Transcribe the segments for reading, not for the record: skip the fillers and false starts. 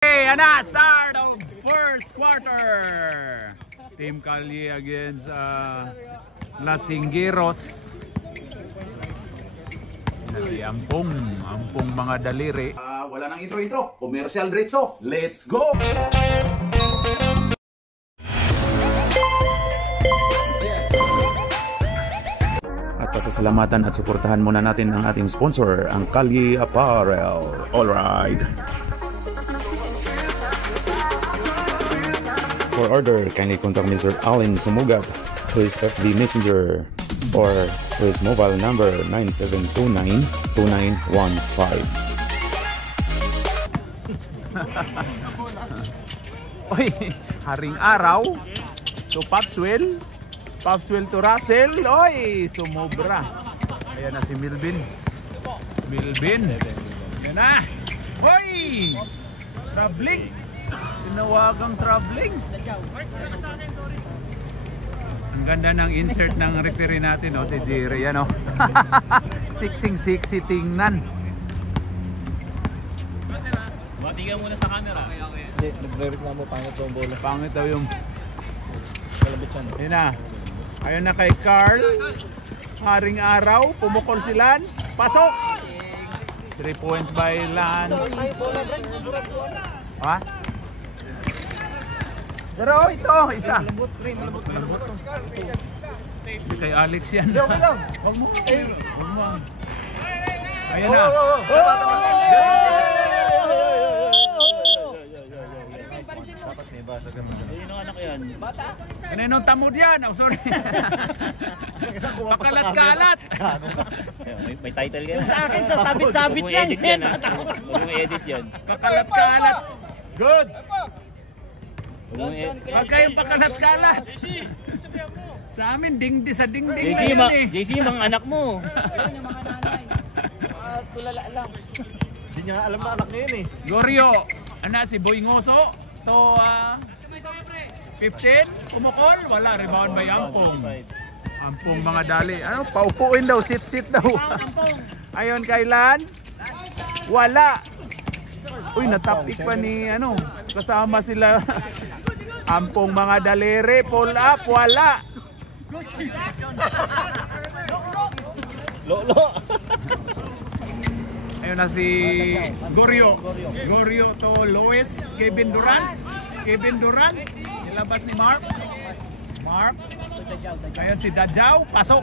Hey, ana, start of first quarter. Team Cali against Lasinggeros. Si Ampong mga daliri. Wala nang intro. Commercial diretso. Let's go! At pasasalamatan at suportahan muna natin ang ating sponsor, ang Cali Apparel. Alright. For order, kindly contact Mr. Allen Sumugat to his FB Messenger or to his mobile number 9729-2915. Oy, haring araw to Popswell to Russell. Oy, sumobra. Ayan na si Milvin. Yan na. Oy, traveling. Tinawagang traveling. Ang ganda ng insert ng referee natin, si Jerry. Yan, siksing-siksi tingnan. Matiga muna sa camera. Hindi, nagre-reklamo pangit yung bola. Pangit daw yung... Kalabit yan. Yan na. Ayun na kay Carl. Haring araw. Pumukol si Lance. Pasok! 3 points by Lance. Ha? Pero ito, isa. Malambot. Kay Alex yan. Huwag mo. Ayan na. Dapat may basa ka mo. Sino anak yan? Bata? Kaninong tamod yan? Oh, sorry. Pakalat-kalat. May title ka na. Sa akin, sa sabit-sabit yan. Huwag mong edit yan. Pakalat-kalat. Good. Huwag kayong pakalat-kalat. Sa amin, dingdi sa dingding. JC, yung mga anak mo. Ayun yung mga nanay. Tulala lang. Hindi niya alam na anak niya yun eh. Gorio. Si Boy Ngoso. To 15. Umukol. Wala. Rebound by Ampong. Ampong mga dali. Paupuin daw. Sit daw. Ayon kay Lance. Wala. Uy, natapik pa ni kasama sila. Ampong mga daliri. Pull up. Wala. Lolo. Ayun na si Gorio to Lois. Kevin Durant. Nilabas ni Mark. Ayun si Dajaw. Pasok.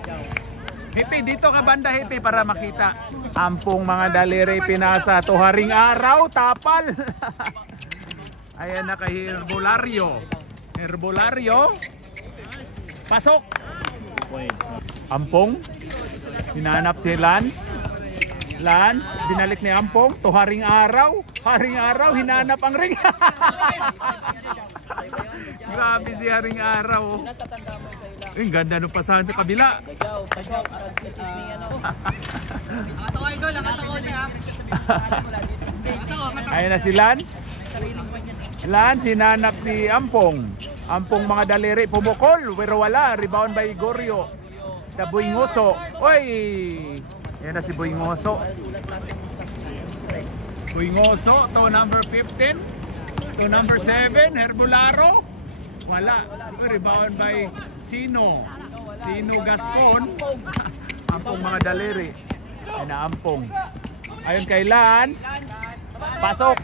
Hippie, dito ka banda, Hippie, para makita. Ampong mga daliri pinasa to haring araw. Tapal. Ayan na kay Herbolario. Pasok. Ampong. Hinanap si Lance, binalik ni Ampong to haring araw, hinanap ang ring. Grabe si haring araw. Ang ganda nung pasahan sa kabila. Ayun na si Lance, hinanap si Ampong mga daliri, pumukol, pero wala. Rebound by Gorio. Boy Ngoso. Oy! Yan na si Boy Ngoso. To number 15. To number 7, Herbolaro. Wala. Rebound by Sino Gascon. Ampong mga daliri. Yan na Ampong. Ayun kay Lance. Pasok.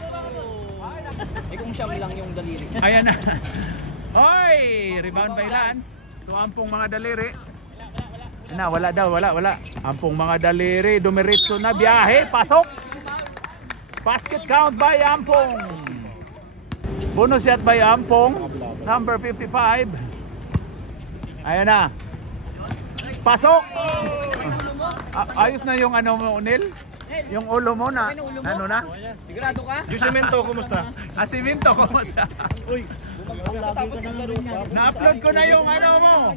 Kung siyam lang yung daliri. Ayan na. Hoy! Rebound by Lance. To Ampong mga daliri. Wala. Ampong mga daliri, dumiretso na biyahe, pasok. Basket count by Ampong. Bonus shot by Ampong, number 55. Ayan na. Pasok. Ayos na yung mo, Unil? Yung ulo mo na. Ano na? Sigurado ka? Yung Cemento, kumusta? Cemento, kumusta? Uy, bumagsak ka tapos yung laro niya. Na-upload ko na yung mo.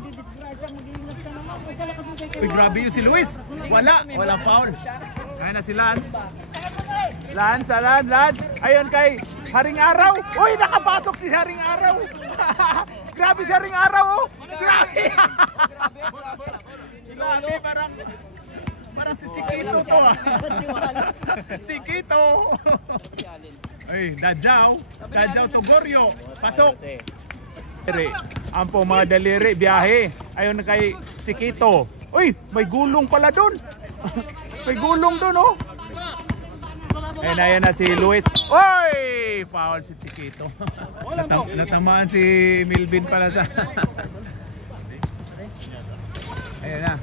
Uy, grabe yung si Luis. Walang foul. Kaya na si Lance. Lance. Ayun kay Haring Araw. Uy, nakapasok si Haring Araw. Grabe si Haring Araw. Grabe. Parang si Chiquito to. Si Kito. Ay, Dadjaw to Goryo. Pasok. Kasi, Ampong mga daliri, biyahe. Ayun na kay Chiquito. Uy, may gulong pala doon. May gulong doon, oh. Ayan na si Luis. Uy! Foul si Chiquito. Natamaan si Milvin pala sa... Ayan na.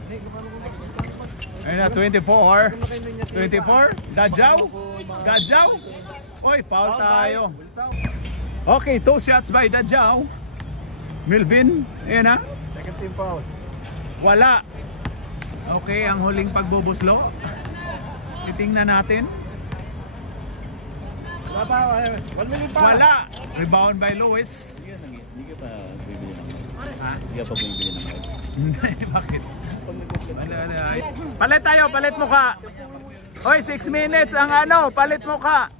Ayan na, 24. Dadjaw. Uy, foul tayo. Okay, 2 shots by Dadjaw. Milvin, ayan na. Second team foul. Wala. Okay, ang huling pagbubuslo. Titingnan natin. Wala pa, 1 minute pa. Wala. Rebound by Luis. hindi ka pa bibili ng card. Ha? Hindi ka pa bibili ng card. Bakit? Ay. Palit tayo, palit mukha. Hoy, 6 minutes ang ano, palit mukha.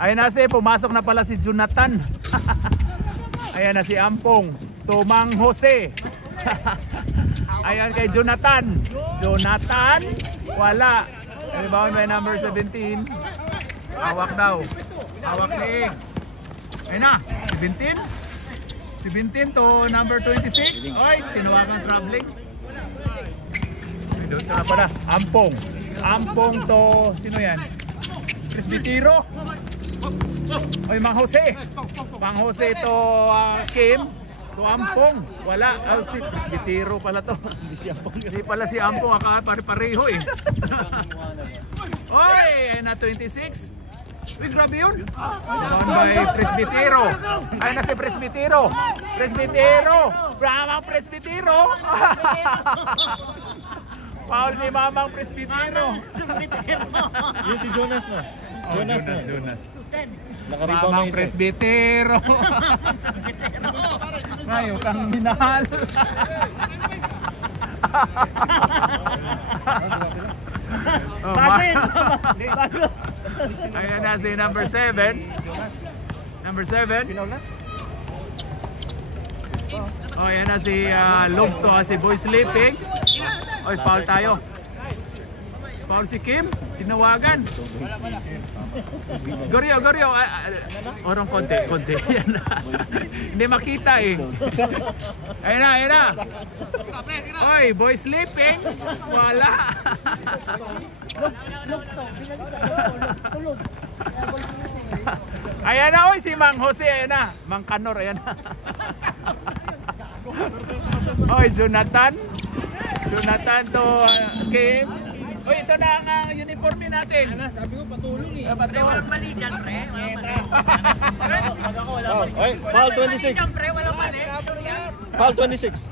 Ayun na si, pumasok na pala si Jonathan. Ayan na si Ampong. Tumang Jose. Ayan kay Jonathan. Wala. Rebound by number 17. Hawak daw. Hawak ni Ing. Ayun na, 17. 17 to number 26. Oy, tinawagang traveling. Doon ka na pala. Ampong to, sino yan? Presbitero. Oy, Mang Jose. Mang Jose to Kim. To Ampong. Wala. Oh, si Presbitero pala to. Hindi pala si Ampong. Pare-pareho eh. Oy, ayun na 26. Uy, grabe yun. Doon by Presbitero. Ayun na si Presbitero. Mamang Presbitero. Foul si Mamang Presbitero. Yun si Jonas na. Jonas. Nakaribang Mamang na isa. Presbitero. Ngayon kang minahal. Oh, Bago. ayan na si number 7. Number 7. Oh, ayan na si Lugto, si Boy Sleeping. Oy, foul tayo. Foul si Kim. Tinawagan. Goryo. Orong konti. Yan na. Hindi makita eh. Ayun na. Oy, Boy Sleeping. Wala. Ayan na, oy, si Mang Jose. Ayan na. Mang Kanor, ayan na. Oy, Jonathan to Kim. Oy, ito na ang uniforme natin. Sabi ko patulong eh. Walang mali dyan, pre. Ay, foul 26. Walang mali. Foul 26.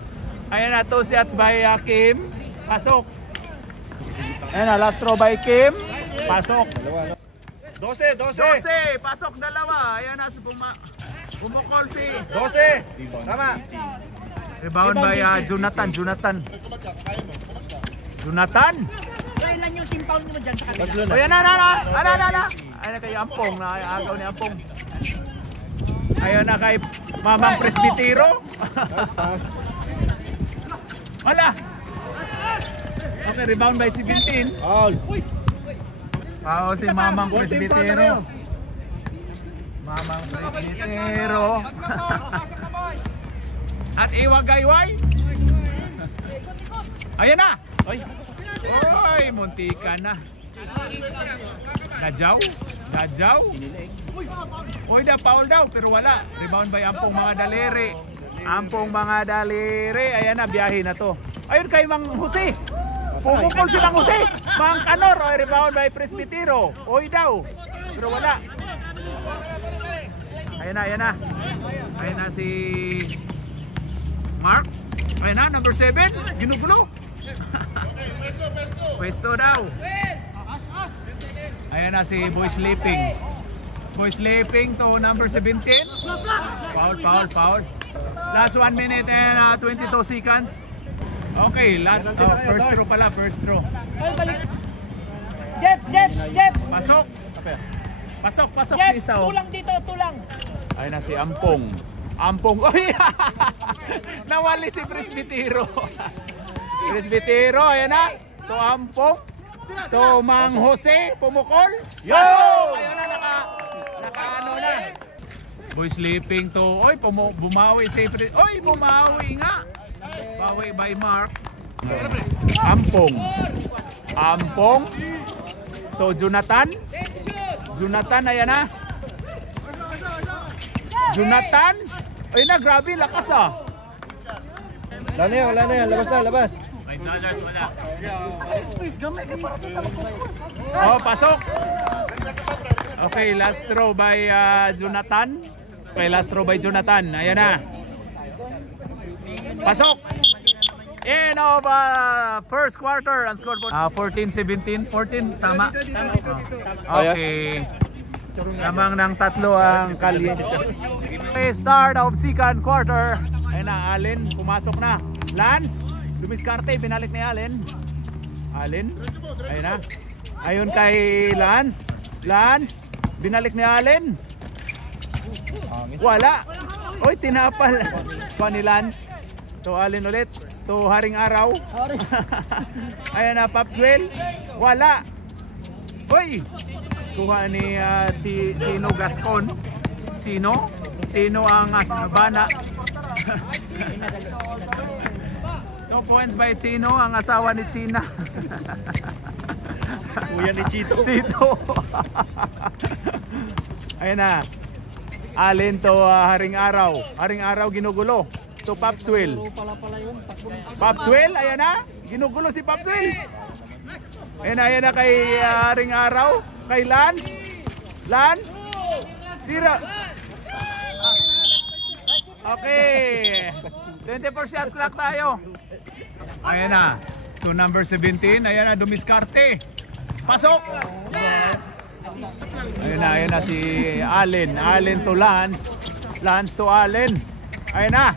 Ayan na, 2 shots by Kim. Pasok. Ayan na, last throw by Kim. Pasok. 12. Pasok dalawa. Ayan na, bumukol si 12. Tama. rebound by Jonathan. Kailan yung team foul mo dyan sa kanila? Tatlo na. Ayan na. Ayan na kay Ampong. Agaw ni Ampong. Ayan na kay Mamang Presbitero. Pass. Wala. Okay, rebound by 17. Foul. Foul si Mamang Presbitero. At Iwagayway. Ayan na. Oy, muntika na. Dadjaw. Oy, foul daw pero wala. Rebound by Ampong mga daliri. Ayan na, biyahe na to. Ayun kay Mang Jose. Pumukol si Mang Jose. Mang Kanor. Oy, rebound by Presbitero. Oy daw. Pero wala. Ayan na. Ayan na si Mark. Ayan na, number 7. Ginugulo. Pwesto daw. Ayan na si Boy Sleeping to number 17. Foul. Last 1 minute and 22 seconds. Okay, first throw. Ay, balik. Jeps. Pasok si Jeps, Isaw. tulang. Ayun na si Ampong. Oy! Nawali si Presbitero. Ayan na. To Ampong. To Mang Jose. Pumukol. Yo! Ayun na, Boy sleeping to. Oy, bumawi safety. Oy, bumawi nga. Bawi by Mark. Ampong. Ampong. To Jonathan. Jonathan, ayan na. Jonathan. Ay na, grabe, lakas ah. Wala na yan. Labas na, labas. Oh, pasok. Okay, last throw by Jonathan. Okay, last throw by Jonathan. Ayan na. Pasok. End of first quarter. Ang score 14-17. 14, tama. Okay. Lamang ng tatlo ang kalye. Okay, start of second quarter. Ayan na, Allen, pumasok na. Lance, dumiskarte, binalik ni Allen. Allen, ayun na. Ayun kay Lance. Lance, binalik ni Allen. Wala. Oy, tinapal. Pa ni Lance. To Allen ulit. To Haring Araw. Ayun na, Papswell. Wala. Oy, kuha ni Chino Gascon. Chino ang bana. 2 points by Chino, ang asawa ni China. Kuya ni Chito. Chito. Ayun na. Allen to Haring Araw. Haring Araw ginugulo. To Papswell. Papswell, ayan na. Ginugulo si Papswell. Ayan na kay Haring Araw. Kay Lance. Lance. Tira. Okay. 24 shot clock tayo. Ayan na. To number 17. Ayan na, dumiskarte. Pasok. Ayan na si Allen. Allen to Lance. Lance to Allen. Ayan na.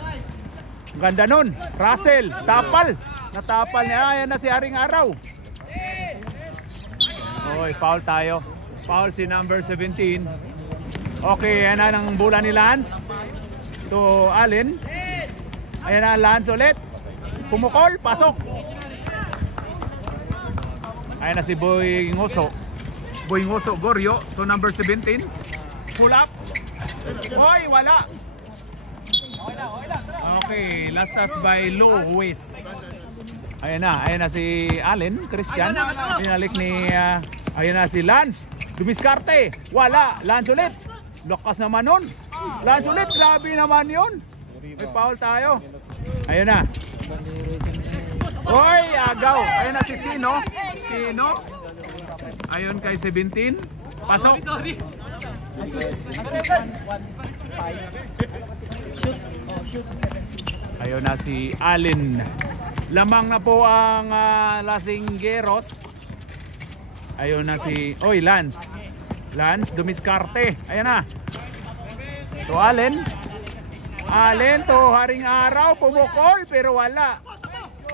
Ganda nun. Russell. Tapal. Natapal niya. Ayan na si Haring Araw. Oy, foul tayo. Foul si number 17. Okay, ayan na ng bola ni Lance. To Allen. Ayan na, Lance ulit. Pumukol, pasok. Ayan na si Boy Ngoso. Boy Ngoso, Goryo. To number 17. Pull up. Hoy, wala. Okay, last touch by Luis. Ayan na si Allen, Christian. Pinalik ni, ayan na si Lance. Dumiskarte. Wala. Lance ulit. Lakas naman nun. Lance ulit. Grabe naman yun. May foul tayo. Ayun na. Hoy, agaw. Ayun na si Chino. Ayun kay 17. Pasok. Ayun na si Allen. Lamang na po ang Lasinggeros. Ayun na si Lance. Lance dumiskarte. Ayun na. To Allen. Allen to Haring Araw, pumukol pero wala.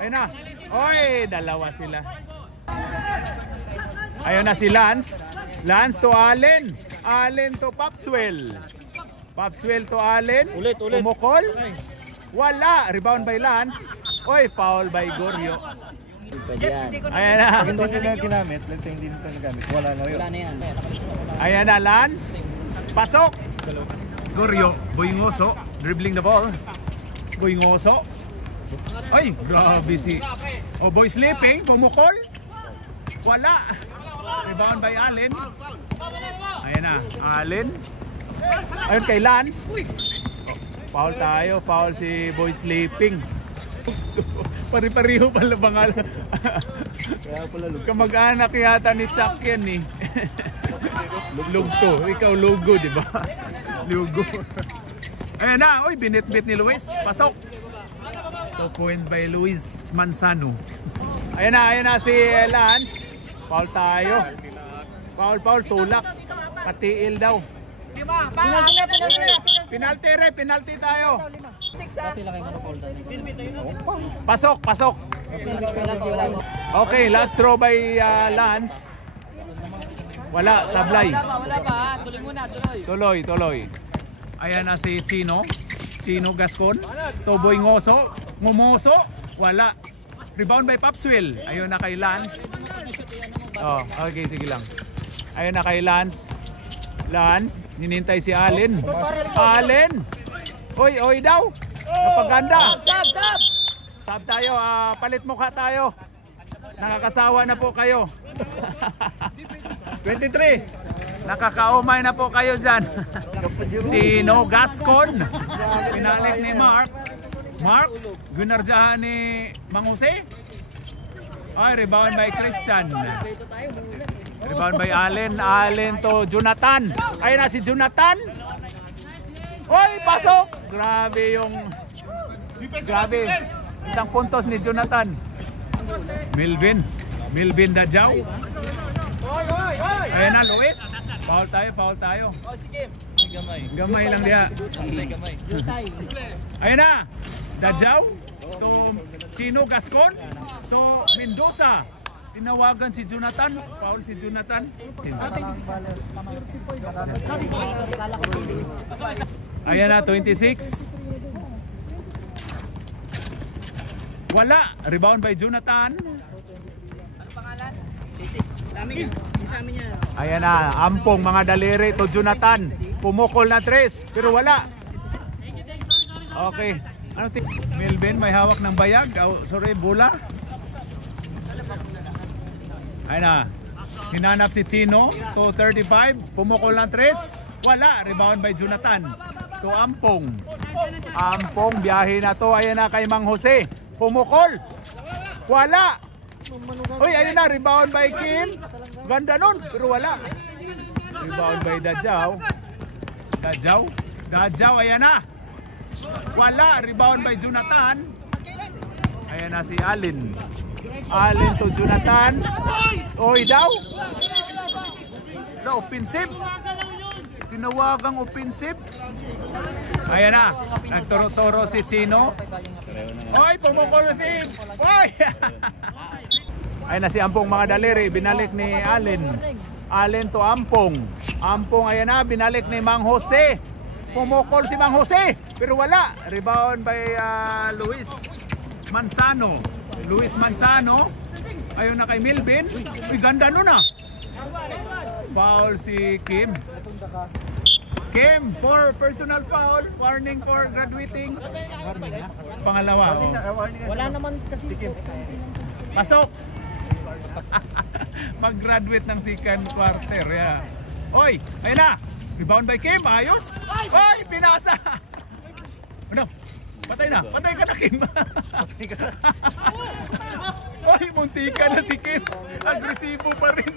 Ayun na. Oy, dalawa sila. Ayun na si Lance. Lance to Allen. Allen to Papswell. Papswell to Allen. Ulit. Pumukol. Wala. Rebound by Lance. Oy, foul by Goryo. Ayan na. Pag hindi nila ginamit, let's say hindi nila nagamit, wala na yun. Ayan na, Lance. Pasok. Goryo, Boy Ngoso, dribbling the ball. Boy Ngoso. Ay, grabe si. Boy sleeping, pumukol. Wala. Rebound by Allen. Ayan na, Allen. Ayun kay Lance. Foul tayo, foul si Boy sleeping. Pari-pariho pala bangal. Kamag-anak yata ni Chuck yan eh. Lugto, ikaw lugo, di ba? Lugo. Ayan na, oy, binit-bit ni Luis. Pasok. 2 points by Luis Manzano. Ayan na si Lance. Foul tayo. Foul, tulak. Katiil daw. Penalty tayo. Pasok. Okay, last throw by Lance. Wala, sablay. Wala pa, tuloy muna, Tuloy. Ayan na si Chino Gascon. Toboy Ngoso. Ngumoso. Wala. Rebound by Papswell. Ayun na kay Lance. Okay, sige lang. Ayun na kay Lance. Ninintay si Allen. Allen! Oy daw! Napaganda! Sab tayo, palit mukha tayo. Nakakasawa na po kayo. 23. Nakakaumay na po kayo dyan. Si No Gascon. Pinalik ni Mark. Mark, gunardyahan ni Mang Jose. Ay, rebound by Christian. Rebound by Allen. Allen to Jonathan. Ayun na si Jonathan. Oy, pasok! Grabe yung... Grabe. Isang puntos ni Jonathan. Milvin Dajaw. Ayun na, Luis. Foul tayo. Oh, sige. Gamay lang diha. Ayun na, Dajaw to Chino Gascon to Mendoza. Tinawagan si Jonathan. Foul si Jonathan. Ayan na, 26. Wala. Rebound by Jonathan. Ayan na, ampong mga daliri to Jonathan. Pumukol na 3, pero wala. Okay. Melvin may hawak ng bayag. Sorry, bola. Ayan na. Hinanap si Chino to 35. Pumukol na 3. Wala. Rebound by Jonathan. To Ampong. Ampong, biyahe na to. Ayan na kay Mang Jose. Pumukol. Wala. Uy, ayun na. Rebound by Kim. Ganda nun. Pero wala. Rebound by Dajaw. Dajaw, ayan na. Wala. Rebound by Jonathan. Ayan na si Allen. Allen to Jonathan. Oy daw. Na offensive. Tinawagang offensive. Ayan na. Nagturo-turo si Chino. Oy, pumukol na si... Oy! Ayan na si Ampong mga daliri. Binalik ni Allen. Allen to Ampong. Ampong ayan na. Binalik ni Mang Jose. Pumukol si Mang Jose. Pero wala. Rebound by Luis Manzano. Ayun na kay Melvin. Uy, ganda nun ah. Foul si Kim. Kim, for personal foul. Warning for graduating. Pangalawa. Wala naman kasi. Pasok. Mag-graduate ng second quarter. Yeah. Oy, ayun na. Rebound by Kim. Ayos. Oy, pinasa. Ano? Patay na. Patay ka na, Kim. Oy, muntika na si Kim. Agresibo pa rin.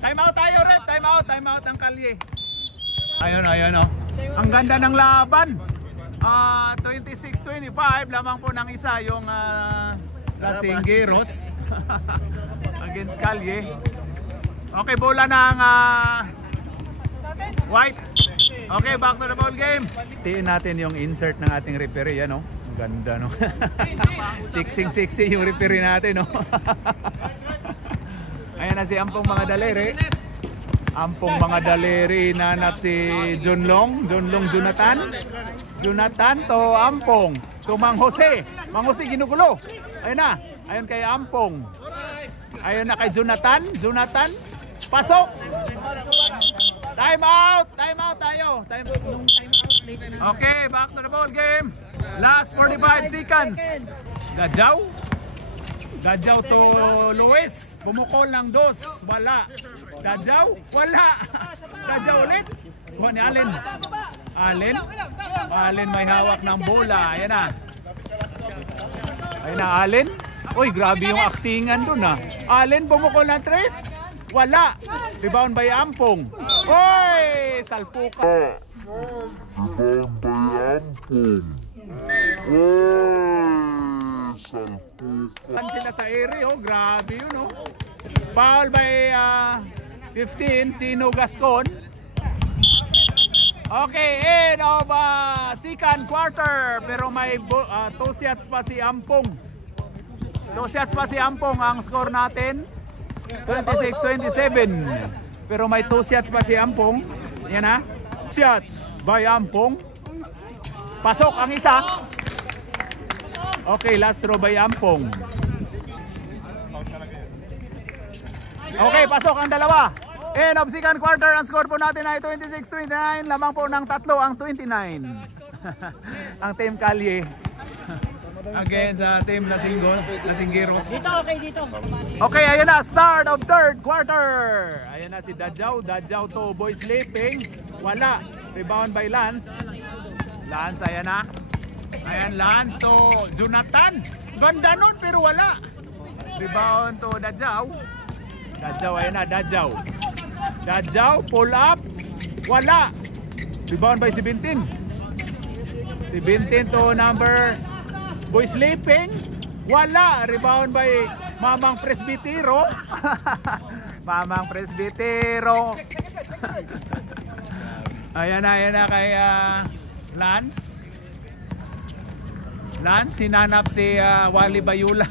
Time out tayo, rep. Time out ang kalye. Ayun, oh. Ang ganda ng laban. 26-25. Lamang po ng isa yung Lasinggeros against Kalye. Okay, bola ng White. Okay, back to the ball game. Tiin natin yung insert ng ating referee, ano? Ganda, no? Siksing yung referee natin, no? Ayan na si Ampong mga daliri. Ampong mga daliri, nanap si Jonlong Jonathan. Jonathan to Ampong. To Mang Jose. Mang Jose ginugulo. Ayun na. Ayun kay Ampong. Ayun na kay Jonathan. Pasok. Time out tayo. Okay, back to the ball game. Last 45 seconds. Dajaw to Luis. Pumukol ng 2. Wala. Dajaw. Wala. Dajaw ulit. Kuha ni Allen. Allen may hawak ng bola. Ayan na. Allen. Uy, grabe yung actingan dun ah. Allen pumukol ng 3. Wala. Rebound by Ampong. Uy! Salpukan. Rebound by Ampong. Salpukan. Sila sa area, oh. Grabe yun, oh. Foul by 15, Chino Gascon. Okay, end of second quarter. Pero may 2 shots pa si Ampong. 2 shots pa si Ampong. Ang score natin 26-27. Pero may 2 shots pa si Ampong. Yan ha. Shots by Ampong. Pasok ang isa. Okay, last throw by Ampong. Okay, pasok ang dalawa. End of second quarter, ang score po natin ay 26-29. Lamang po ng tatlo ang 29. Ang Team Kalye. Again sa Team Lasinggiros. Dito, okay, dito. Okay, ayan na. Start of third quarter. Ayan na si Dadjaw. Dadjaw to boy sleeping. Wala. Rebound by Lance. Lance, ayan na. Ayan, Lance to Jonathan. Ganda nun pero wala. Rebound to Dadjaw. Dadjaw, ayan na. Dadjaw. Dadjaw, pull up. Wala. Rebound by 17. 17 to number boy sleeping. Wala. Rebound by Mamang Presbitero. Mamang Presbitero. Ayan na kay Lance. Lance, hinanap si Wally Bayula.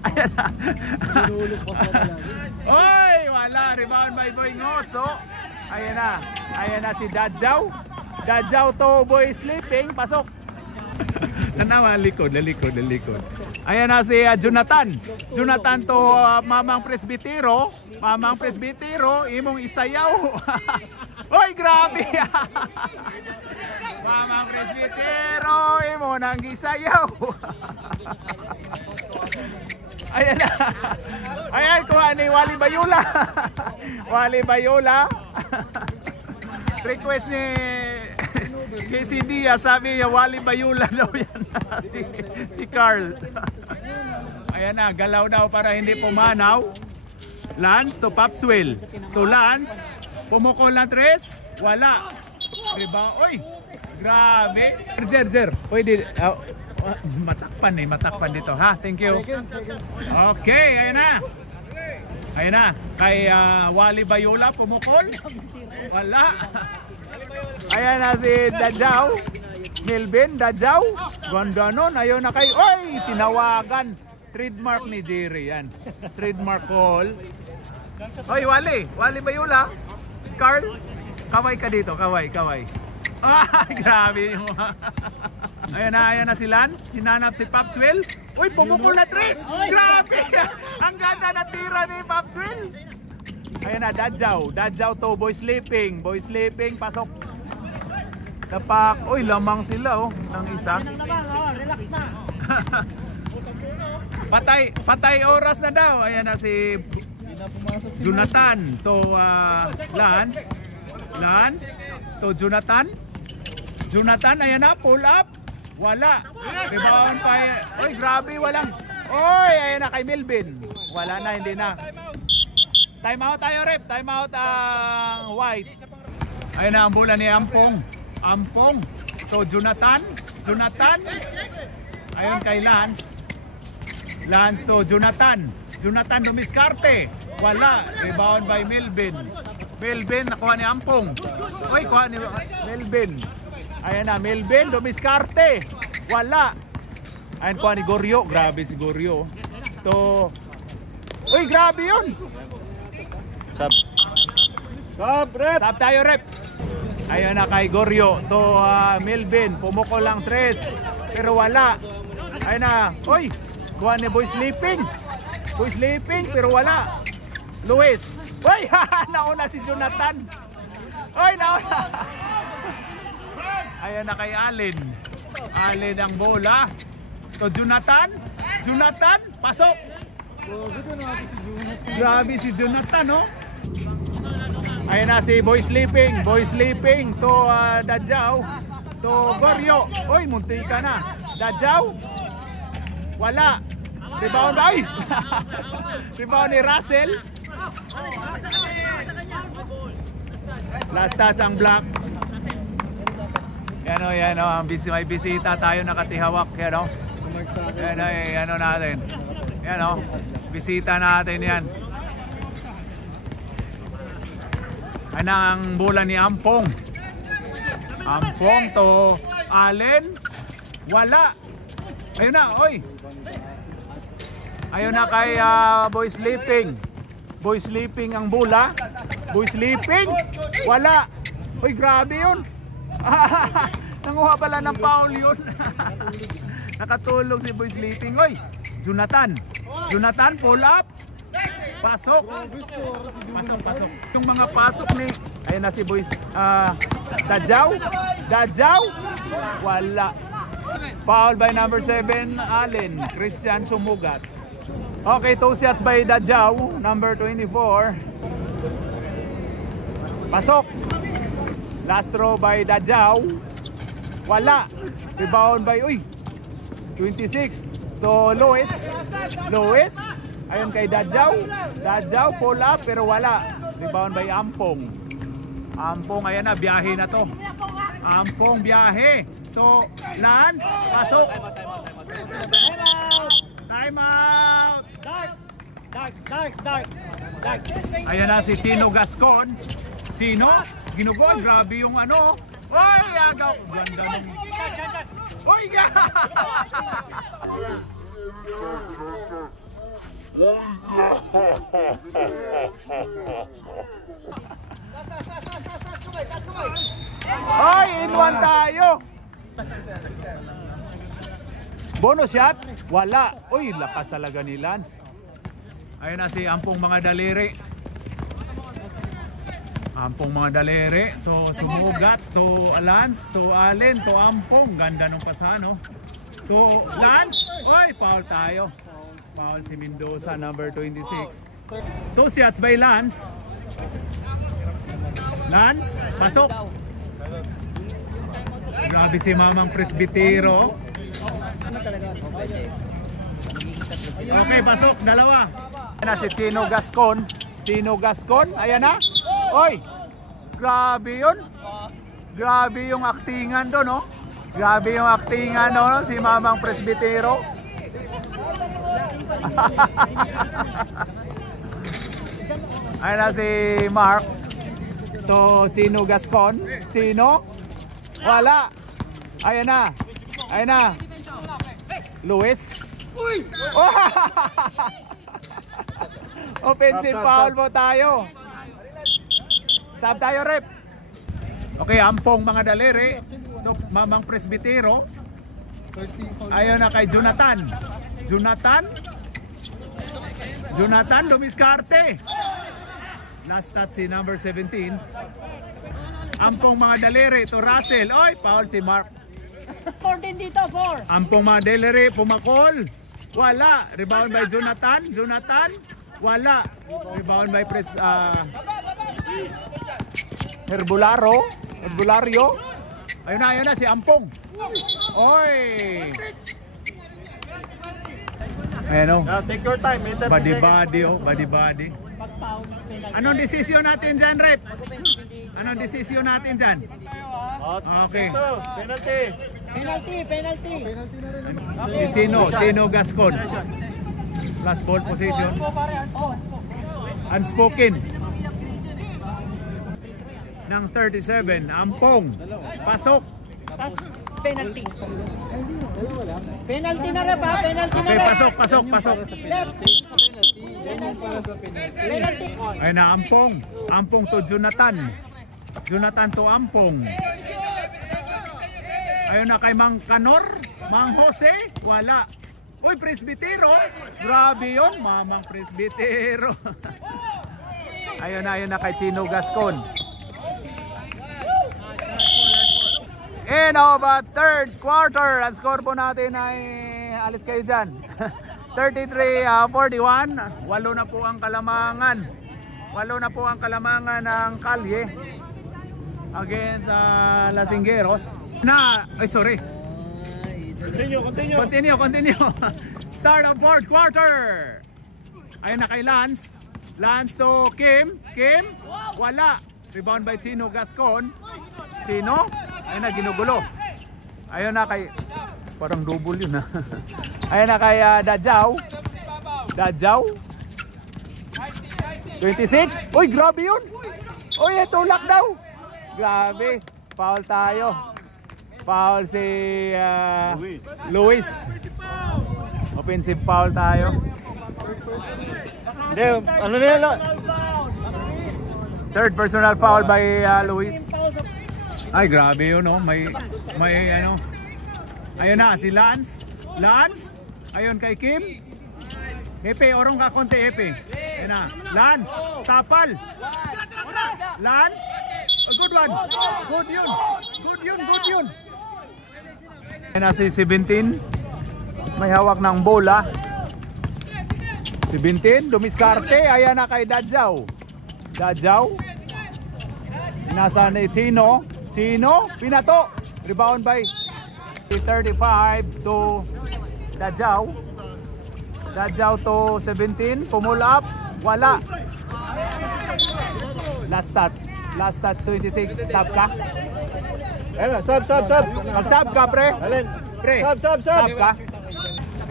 Ayan na. Oy, wala. Rebound by Boy Ngoso. Ayan na si Dadjaw. Dadjaw to boy sleeping. Pasok. Nanawa, likod. Ayan na si Jonathan. Jonathan to Mamang Presbitero. Mamang Presbitero, imong isayaw. Oy, grabe. Mamang Presbitero, imo nang gisayaw. Ayan na. Ayan, kuha ni Wally Bayula. Wally Bayula. Request ni KC Diaz, sabi niya Wally Bayula daw yan. si Carl. Ayan na, galaw daw para hindi pumanaw. Lance to Popswell. To Lance. Pumukol na tres. Wala. Rebound. Oy, grabe. Jer. Pwede. Matakpan dito ha. Thank you. Okay, ayan na. Ayan na. Kay Wally Bayula, pumukol. Wala. Ayan na si Dadjaw. Melvin Dadjaw. Ganda nun. Ayun na kay. Oy, tinawagan. Trademark ni Jerry yan. Trademark call. Oy, Wally Bayula. Carl, kaway ka dito. Kaway. Ah, grabe mo. Ayan na si Lance. Hinanap si Popswell. Uy, pumukol na tres. Grabe. Ang ganda na tira ni Popswell. Ayan na, Dadjaw to boy sleeping. Pasok. Tapak. Uy, lamang sila ng isa. Relax na. Patay oras na daw. Ayan na si Jonathan to Lance to Jonathan, ayan na, pull up. Wala. Rebound pa. Oy, grabe, walang. Oy, ayan na kay Melvin. Wala na, hindi na. Time out tayo, rep. Time out ang White. Ayan na ang bola ni Ampong to Jonathan. Ayun kay Lance to Jonathan dumiskarte. Wala. Rebound by Melvin, nakuha ni Ampong. Oy, kuha ni Melvin. Ayan na, Melvin dumiskarte. Wala. Ayan, kuha ni Goryo. Grabe si Goryo. Uy, grabe yun. Sub tayo, rep. Ayan na kay Goryo to Melvin. Pumukol lang tres. Pero wala. Ayan na. Uy, kuha ni boy sleeping pero wala. Luis. Uy, nauna si Jonathan. Uy, nauna. Ayan na kay Allen ang bola to Jonathan, pasok. Grabe si Jonathan, no? Ayan na si boy sleeping to Dadjaw to Goryo. Uy, munti ka na. Dadjaw. Wala. Rebound ay. Rebound ni Russell. Last touch ang block. Yan o. May bisita tayo nakatihawak. Yan o. Yan o natin. Yan o. Bisita natin yan. Ayan ang bola ni Ampong to Allen. Wala. Ayun na, oy. Ayun na kay boy sleeping ang bola. Boy sleeping. Wala. Oy, grabe yun. Nanguha pala ng foul yun. Nakatulog si boy sleeping. Oy, Jonathan pull up. Pasok. Pasok. Yung mga pasok ni, ayun na si Boys, Dajaw. Wala. Foul by number 7, Allen. Christian sumugat. Okay, 2 shots by Dajaw, number 24. Pasok. Last throw by Dajaw. Wala. Rebound by 26 to Luis. Ayun kay Dajaw. Pull up pero wala. Rebound by Ampong. Ayan na, biyahe na to. Ampong biyahe to Lance. Pasok. Time out. Dark. Ayan na si Chino Gascon. Chino, ginugol. Grabe yung ano. Oy, agaw. Ganda nung... Oy, Oy, in one tayo. Bonus shot? Wala. Uy, lakas talaga ni Lance. Ayun na si Ampong mga daliri. To sumugat, to Lance, to Allen, to Ampong. Ganda nung pasano. To Lance. Oy, foul tayo. Foul si Mendoza, number 26. 2 shots by Lance. Pasok. Grabe si Mamang Presbitero. Okay, pasok. Dalawa. Ayan na si Chino Gascon. Ayan na. Oy, grabe yun. Grabe yung aktingan doon, no? Grabe yung aktingan, no? Si Mamang Presbitero. Ayan na si Mark. To Chino Gascon. Chino. Wala. Ayan na. Luis. Oh! Offensive foul mo tayo. Sab tayo, rep. Okay, Ampong mga daliri. To Mamang Presbitero. Ayun na kay Jonathan Lumiscarte. Last touch si number 17. Ampong mga daliri to Russell. Oy, foul si Mark. 4 din dito, 4. Ampong mga daliri pumakol. Wala. Rebound by Jonathan. Wala. Rebound by Herbulario. Ayun na si Ampong. Oy. Ayan o. Take your time. Body. Anong desisyon natin dyan, Rep? Okay. Penalty. Si Chino Gascon. Last ball position. Unspoken. Ng 37, Ampong. Pasok. Tas penalty. Penalty na rin ba? Okay, pasok. Left. Penalty. Ayun na, Ampong to Jonathan to Ampong. Ayun na kay Mang Jose. Wala. Uy, Presbitero. Grabe yun, Mamang Presbitero. Ayun na kay Chino Gascon. In about third quarter, ang score po natin ay alis kayo dyan. 33-41. Walo na po ang kalamangan ng Kalye against Lasinggeros. Continue. Start of fourth quarter. Ayun na kay Lance to Kim. Wala. Rebound by Chino Gascon. Chino. Ayun na, ginugulo. Ayun na kay... Parang double yun ha. Ayun na kay Dajaw. 26. Uy, grabe yun. Uy, tulak daw. Grabe. Foul tayo. Foul si Luis. Offensive foul tayo. Ano na yan? Third personal foul by Luis. Ay, grabe yun, no? May ano. Ayun na, si Lance. Ayun kay Kim. Epe, orong ka konti, Epe. Ayan na. Lance. Tapal. Lance. A good one. Good yun. Good yun. Good yun. Ayan na si 17. May hawak ng bola. 17. Dumiskarte. Ayan na kay Dadjaw. Dadjaw. Nasa ni Chino. Chino. Pinato. Rebound by 35 to Dadjaw. Dadjaw to 17. Pull up. Wala. Last touch. Last touch 26. Sub ka? Ayun, sub. Mag-sub ka, pre. Alin? Pre. Sub. Sub ka?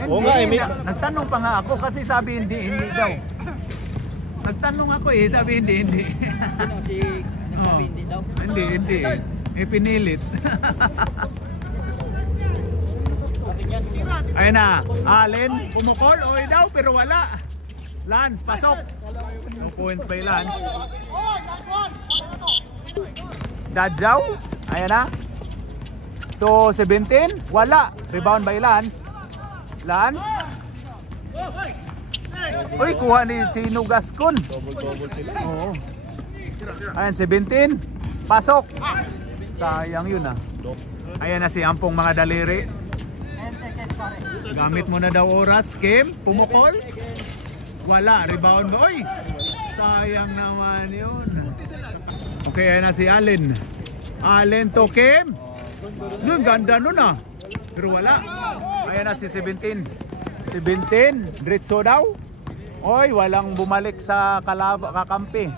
Oo nga, Hindi. Emi. Nagtanong pa nga ako kasi sabi hindi daw. Nagtanong ako sabi hindi. Sino si nagsabi hindi daw? Hindi. Pinilit. Ayun na. Allen, pumukol. Okay daw, pero wala. Lance, pasok. No points by Lance. Dadjaw. Ayan na. To 17. Wala. Rebound by Lance. Lance. Uy, kuha ni Chino Gascon. Double sila. Oo. Ayan, 17. Pasok. Sayang yun ah. Ayan na si Ampong mga daliri. Gamit mo na daw oras. Kim, pumukol. Wala, rebound ba? Oy! Sayang naman yun. Okay, ayan na si Allen. Allen to Kim. Yun, ganda nun ah. Pero wala. Ayan na si 17. 17, diretso daw. Oy, walang bumalik sa kakampi.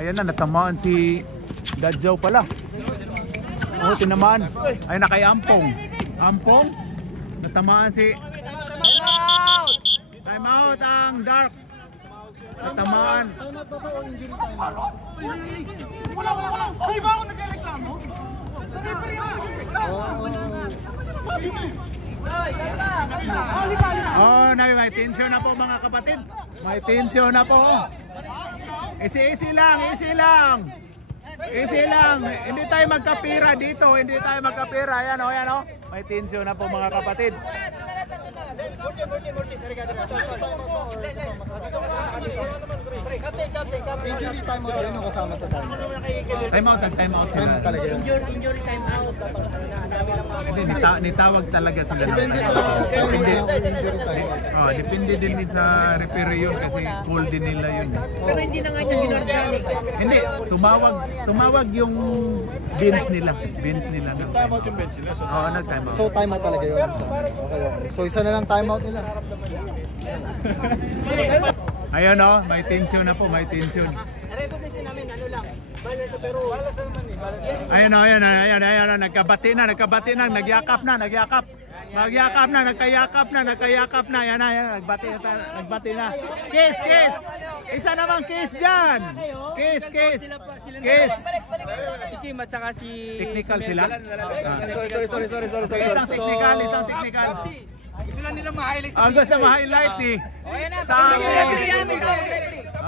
Ayan na, natamaan si Dadjaw pala. Oh, tinamaan. Ayun na kay Ampong. Ampong. Natamaan si... Time out ang Dark. Natamaan. Oh, may tensyon na po mga kapatid. May tensyon na po. Easy lang. Easy lang. Hindi tayo magkapira dito. Hindi tayo magkapira. Ayan o. May tensyon na po mga kapatid. Injury time out yun yung kasama sa time. Time out sila. Talaga yun. Injury time out. Hindi, nitawag talaga sila. Depende sa time out yung injury time out. Oh, depende din sa referee yun kasi full din nila yun. Pero hindi na nga siya ginagawa. Hindi, tumawag yung beans nila. Beans nila. Time out yung bench sila. Oo, nag-time out. So time out talaga yun. Okay. So isa na lang time out nila. Ayun o, may tension na po, may tension. Ayun o, nagkabati na, nagyakap na. Ayan na, nagbati na. Kiss! Isa namang kiss dyan! Kiss! Si Kim at saka si... Technical sila? Sorry. Isang technical. Gusto lang nilang ma-highlight. Ang gusto ma-highlight eh. Sa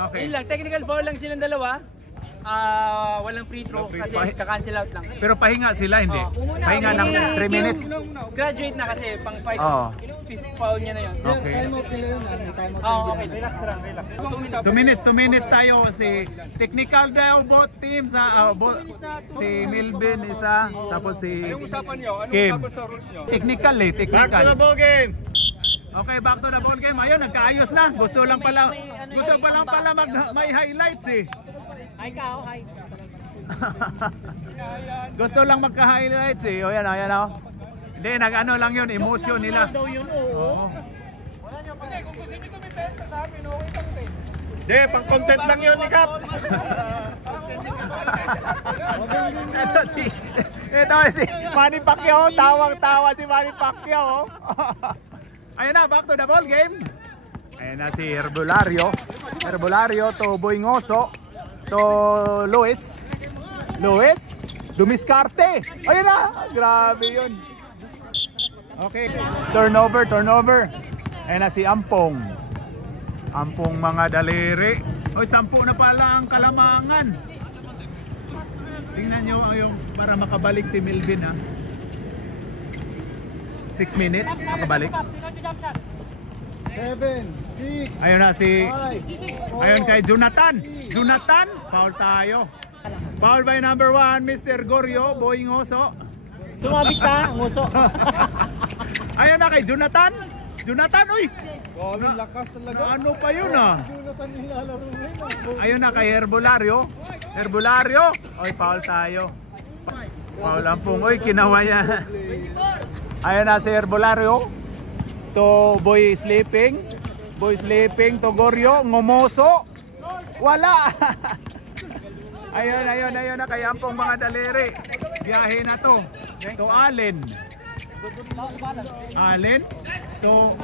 Okay. Yun lang, technical foul lang silang dalawa. Walang free throw kasi kaka-cancel out lang. Pero pahinga sila, hindi? Pahinga ng 3 minutes? Graduate na kasi pang 5. Oo. Fifth foul niya na yun. Okay. Time out nila yun. Time out Okay, relax lang. 2 minutes tayo. Si technical daw both teams. Si Milvin isa, tapos si Kim. Technical Back to the ball game. Okay, back to the ball game. Ayun, nagkaayos na. Gusto lang pala may highlights eh. Hi ka, hi. Gusto lang magka-highlights eh. O yan, o. Hindi, nag-ano lang yun, emotion nila. Daw yun, oo. Hindi, pang content lang yun ni Kap. Ito si Manny Pacquiao. Tawang-tawa si Manny Pacquiao. Ayun na, back to the ball game. Ayun na si Herbolario to Boingoso to Luis Dumiskarte. Ayun na, grabe yun. Okay, turnover. Ayun na si Ampong mga daliri. Oy, 10 na pala ang Kalamangan. Tingnan nyo yung para makabalik si Milvin ha. 6 minutes makabalik. 7, Ayun na si... Ayun kay Jonathan. Jonathan, foul tayo. Foul by number 1, Mr. Goryo, Boying Oso. Tumabit sa nguso. Ayun na kay Jonathan. Jonathan, uy! lakas talaga. Ano pa yun ah? Jonathan yung lalaro ngayon. Ayun na kay Herbolario. Herbolario. Oy, foul tayo. Foul ang pong. Oy, kinawa niya. Ayun na si Herbolario. To Boy Sleeping. Boy Sleeping to Goryo. Ngomoso. Wala. Ayun na kay Ampong mga daliri. Biyahe na to. To Allen. Allen. To...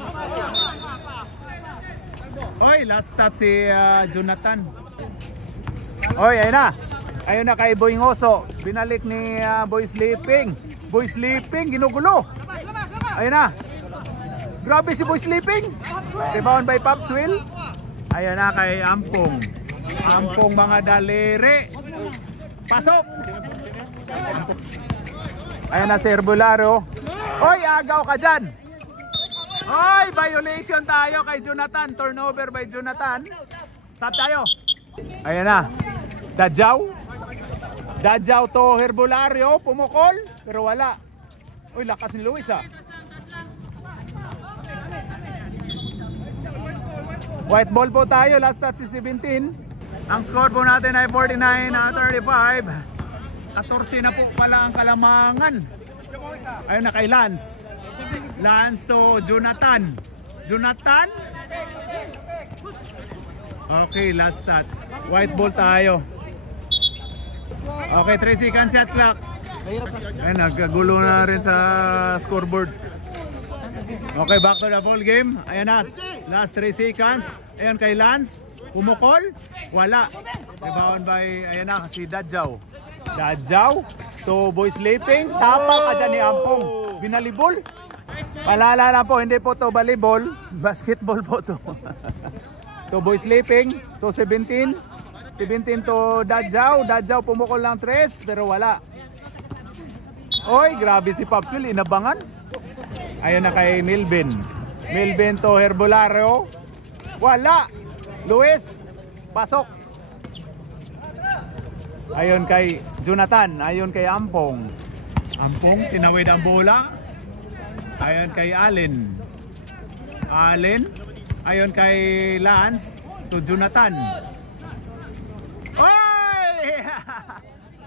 Oy, last touch si Jonathan. Oy, ayun na. Ayun na kay Boy Ngoso. Binalik ni Boy Sleeping. Boy Sleeping, ginugulo. Ayun na. Grabe si Boy Sleeping. Rebound by Popswill. Ayun na kay Ampong. Ampong mga daliri. Pasok. Ayun na si Herbolario. Oy, agaw ka dyan. Oy, violation tayo kay Jonathan. Turnover by Jonathan. Sat tayo. Ayan na. Dadjaw. Dadjaw to Herbolario. Pumukol. Pero wala. Uy, lakas ni Luis ah. White ball po tayo. Last touch si 17. Ang score po natin ay 49-35. 14 na po pala ang Kalamangan. Ayun na kay Lance. Lance to Jonathan. Jonathan. Okay, last touch. White ball tayo. Okay, 3 seconds shot clock. Ayun, nagkagulo na rin sa scoreboard. Okay, back to the ball game. Ayan na. Last 3 seconds. Ayan kay Lance. Pumukol. Wala. Rebound by, ayan na, si Dadjaw. Dadjaw. To Boy Sleeping. Tapak ka dyan ni Ampong. Binalibol. Paalala po, hindi po to volleyball. Basketball po to. To Boy Sleeping. To 17. 17 to Dadjaw. Dadjaw pumukol ng 3 pero wala. Oy, grabe si Popswill. Inabangan. Ayun na kay Milvin. Milvin to Herbolario. Wala. Luis. Pasok. Ayun kay Jonathan. Ayun kay Ampong. Ampong, tinawid ang bola. Ayun kay Allen. Allen. Ayun kay Lance. To Jonathan. Oy!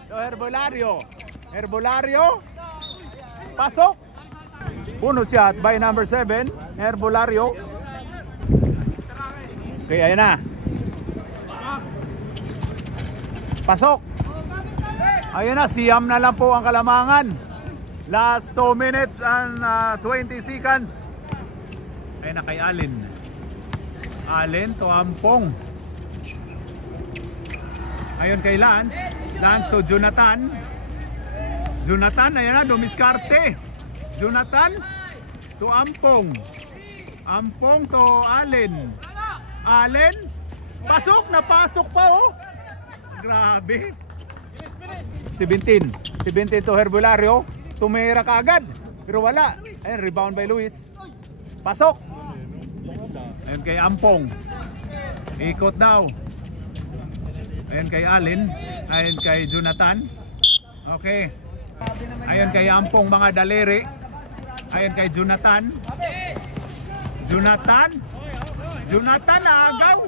To Herbolario. Herbolario. Pasok. Puno shot by number 7. Herbolario. Okay, ayun na. Pasok. Ayun na, siyam na lang po ang Kalamangan. Last 2 minutes and 20 seconds. Ayun na kay Allen. Allen to Ampong. Ayun kay Lance. Lance to Jonathan. Jonathan, ayun na, dumiskarte. Jonathan to Ampong. Ampong to Allen. Allen. Pasok, napasok pa oh. Grabe. 17 to Herbolario. Tumira ka agad. Pero wala. Ayun, rebound by Luis. Pasok. Ayun kay Ampong. Ikot daw. Ayun kay Allen. Ayun kay Jonathan. Okay. Ayun kay Ampong mga daliri. Ayun kay Jonathan. Jonathan. Jonathan agaw.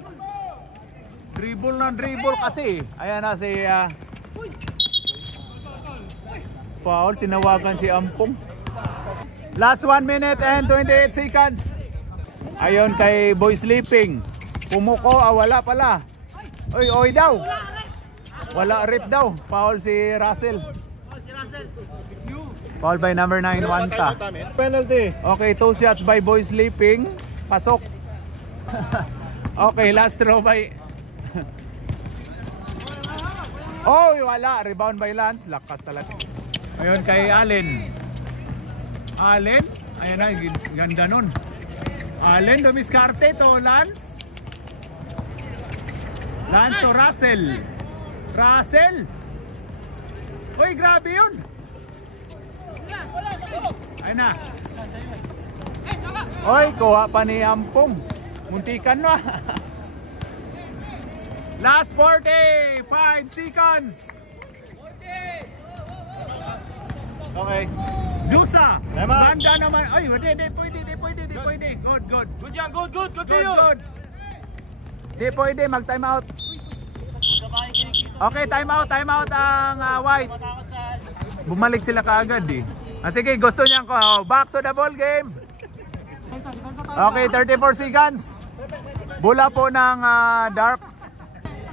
Dribble na dribble kasi. Ayan na si foul, tinawagan si Ampong. Last 1 minute and 28 seconds. Ayun kay Boy Sleeping. Pumuko, wala pala. Oy, oy daw. Wala rip daw. Foul si Russell. Foul by number 9, Wanta. Penalty. Okay, 2 shots by Boy Sleeping. Pasok. Okay, last throw by... Oh, wala. Rebound by Lance. Lakas talaga. Ayun kay Allen. Allen. Ayan na, ganda nun. Allen, dumiskarte to Lance. Lance to Russell. Russell. Uy, grabe yun. Ayun na. Oy, kuha pa ni Ampong. Muntikan no. Last 45 seconds. Okay. Jusa. Time out. Manda naman. Ay, hindi pwede. Good. Good yan, good Good. Di pwede, mag-time out. Okay, time out ang White. Bumalik sila kaagad eh. Sige, gusto niyan ko. Back to the ball game. Okay, 34 seconds. Bola po ng Dark.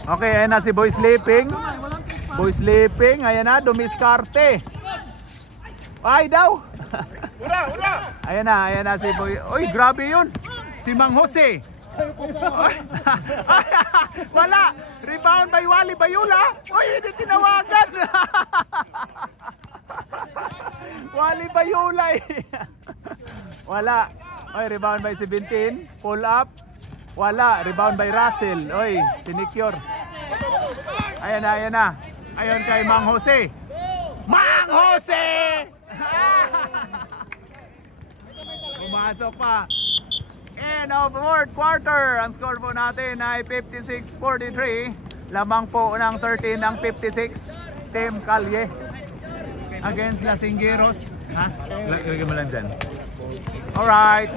Okay, ayan na si Boy Sleeping. Ayan na, dumiskarte. Ay daw. Ayan na si Boy. Uy, grabe yun. Si Mang Jose. Wala. Rebound by Wally Bayula. Uy, hindi tinawagan. Wally Bayula eh. Wala. Uy, rebound by 17. Pull up. Wala. Rebound by Russell. Uy, sinicure. Ayan na. Ayon kay Mang Jose. Mang Jose! Pumasok pa. And of fourth quarter, ang score po natin ay 56-43. Lamang po ng 13 ang 56. Team Calye against Lasinggeros. Ha? Lagyan mo lang dyan. Alright.